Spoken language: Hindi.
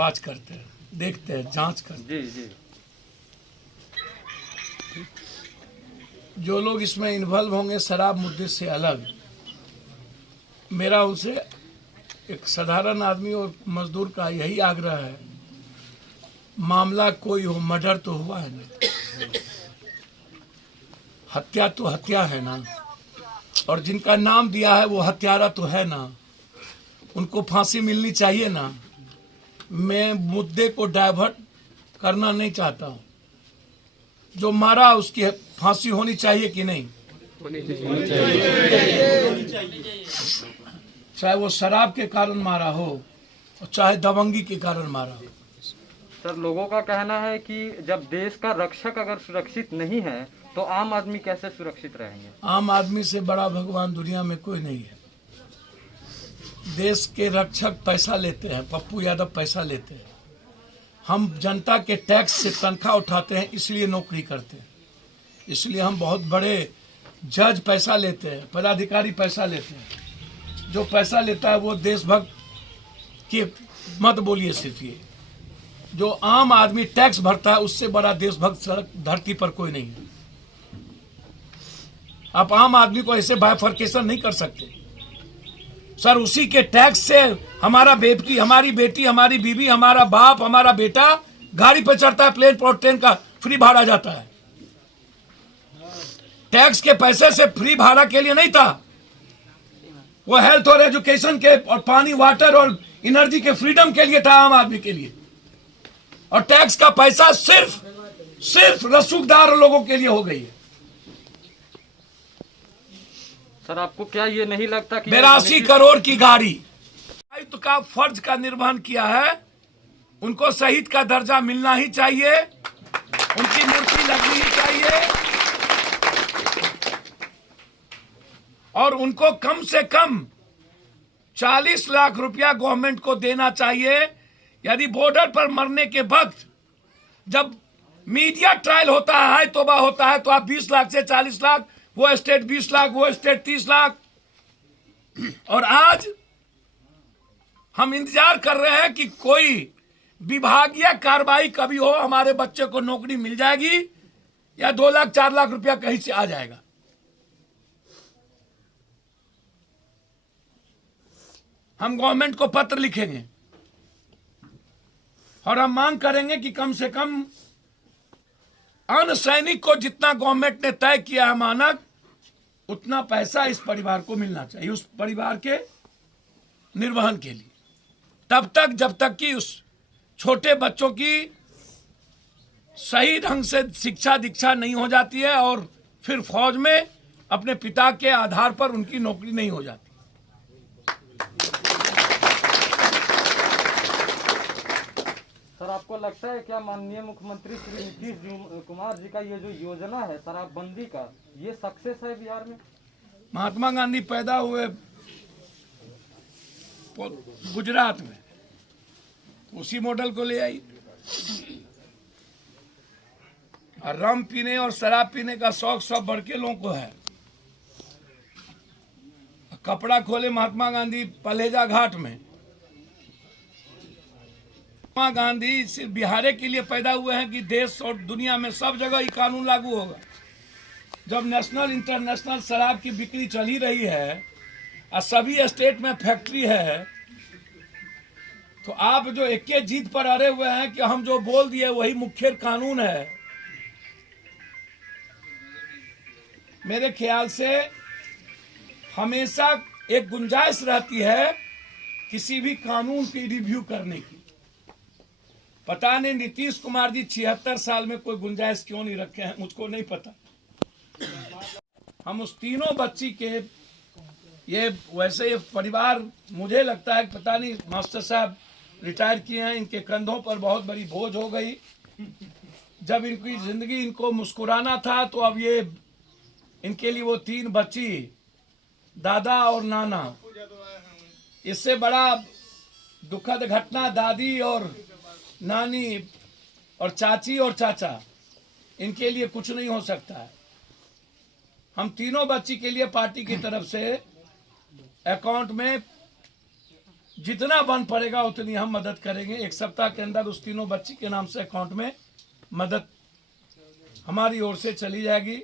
वॉच करते हैं, देखते हैं, जांच करते हैं। जी। जो लोग इसमें इन्वॉल्व होंगे शराब मुद्दे से अलग, मेरा उनसे एक साधारण आदमी और मजदूर का यही आग्रह है, मामला कोई हो, मर्डर तो हुआ है ना, हत्या तो हत्या है ना, और जिनका नाम दिया है वो हत्यारा तो है ना, उनको फांसी मिलनी चाहिए ना। मैं मुद्दे को डाइवर्ट करना नहीं चाहता हूँ, जो मारा उसकी फांसी होनी चाहिए कि नहीं, चाहे वो शराब के कारण मारा हो और चाहे दबंगी के कारण मारा हो। सर, लोगों का कहना है कि जब देश का रक्षक अगर सुरक्षित नहीं है तो आम आदमी कैसे सुरक्षित रहेंगे? आम आदमी से बड़ा भगवान दुनिया में कोई नहीं है। देश के रक्षक पैसा लेते हैं, पप्पू यादव पैसा लेते हैं, हम जनता के टैक्स से तनख्वाह उठाते हैं, इसलिए नौकरी करते हैं। इसलिए हम बहुत बड़े जज पैसा लेते हैं, पदाधिकारी पैसा लेते हैं। जो पैसा लेता है वो देशभक्त की मत बोलिए सिर्फ ये, जो आम आदमी टैक्स भरता है उससे बड़ा देशभक्त सड़क धरती पर कोई नहीं है। आप आम आदमी को ऐसे बाइफर्केशन नहीं कर सकते। सर, उसी के टैक्स से हमारा बेटी, हमारी बेटी, हमारी बीवी, हमारा बाप, हमारा बेटा गाड़ी पे चढ़ता है, प्लेन और ट्रेन का फ्री भाड़ा जाता है। टैक्स के पैसे से फ्री भाड़ा के लिए नहीं था, वो हेल्थ और एजुकेशन के और पानी, वाटर और एनर्जी के फ्रीडम के लिए था, आम आदमी के लिए। और टैक्स का पैसा सिर्फ रसूखदार लोगों के लिए हो गई है। सर, आपको क्या ये नहीं लगता कि 82 करोड़ की गाड़ी दायित्व का फर्ज का निर्वहन किया है, उनको शहीद का दर्जा मिलना ही चाहिए, उनकी मूर्ति लगनी ही चाहिए, और उनको कम से कम 40 लाख रुपया गवर्नमेंट को देना चाहिए। यदि बॉर्डर पर मरने के वक्त जब मीडिया ट्रायल होता है, तोबा होता है, तो आप 20 लाख से 40 लाख, वो स्टेट 20 लाख, वो स्टेट 30 लाख, और आज हम इंतजार कर रहे हैं कि कोई विभागीय कार्रवाई कभी हो, हमारे बच्चे को नौकरी मिल जाएगी या 2 लाख 4 लाख रुपया कहीं से आ जाएगा। हम गवर्नमेंट को पत्र लिखेंगे और हम मांग करेंगे कि कम से कम अन्य सैनिक को जितना गवर्नमेंट ने तय किया है मानक, उतना पैसा इस परिवार को मिलना चाहिए, उस परिवार के निर्वहन के लिए, तब तक जब तक कि उस छोटे बच्चों की सही ढंग से शिक्षा दीक्षा नहीं हो जाती है और फिर फौज में अपने पिता के आधार पर उनकी नौकरी नहीं हो जाती। सर, आपको लगता है क्या माननीय मुख्यमंत्री श्री नीतीश कुमार जी का ये जो योजना है शराबबंदी का, ये सक्सेस है बिहार में? महात्मा गांधी पैदा हुए गुजरात में, उसी मॉडल को ले आई। और रम पीने और शराब पीने का शौक सब बड़के लोगों को है। कपड़ा खोले महात्मा गांधी पलेजा घाट में। महात्मा गांधी सिर्फ बिहार के लिए पैदा हुए हैं कि देश और दुनिया में सब जगह ये कानून लागू होगा। जब नेशनल इंटरनेशनल शराब की बिक्री चल ही रही है और सभी स्टेट में फैक्ट्री है, तो आप जो एक जीत पर अड़े हुए हैं कि हम जो बोल दिए वही मुख्य कानून है, मेरे ख्याल से हमेशा एक गुंजाइश रहती है किसी भी कानून की रिव्यू करने की। पता नहीं नीतीश कुमार जी 76 साल में कोई गुंजाइश क्यों नहीं रखे हैं, मुझको नहीं पता। हम उस तीनों बच्ची के ये वैसे ये परिवार, मुझे लगता है पता नहीं, मास्टर साहब रिटायर किए हैं, इनके कंधों पर बहुत बड़ी बोझ हो गई। जब इनकी जिंदगी इनको मुस्कुराना था तो अब ये इनके लिए वो 3 बच्ची, दादा और नाना, इससे बड़ा दुखद घटना दादी और नानी और चाची और चाचा, इनके लिए कुछ नहीं हो सकता है। हम तीनों बच्ची के लिए पार्टी की तरफ से अकाउंट में जितना बन पड़ेगा उतनी हम मदद करेंगे। 1 सप्ताह के अंदर उस तीनों बच्ची के नाम से अकाउंट में मदद हमारी ओर से चली जाएगी।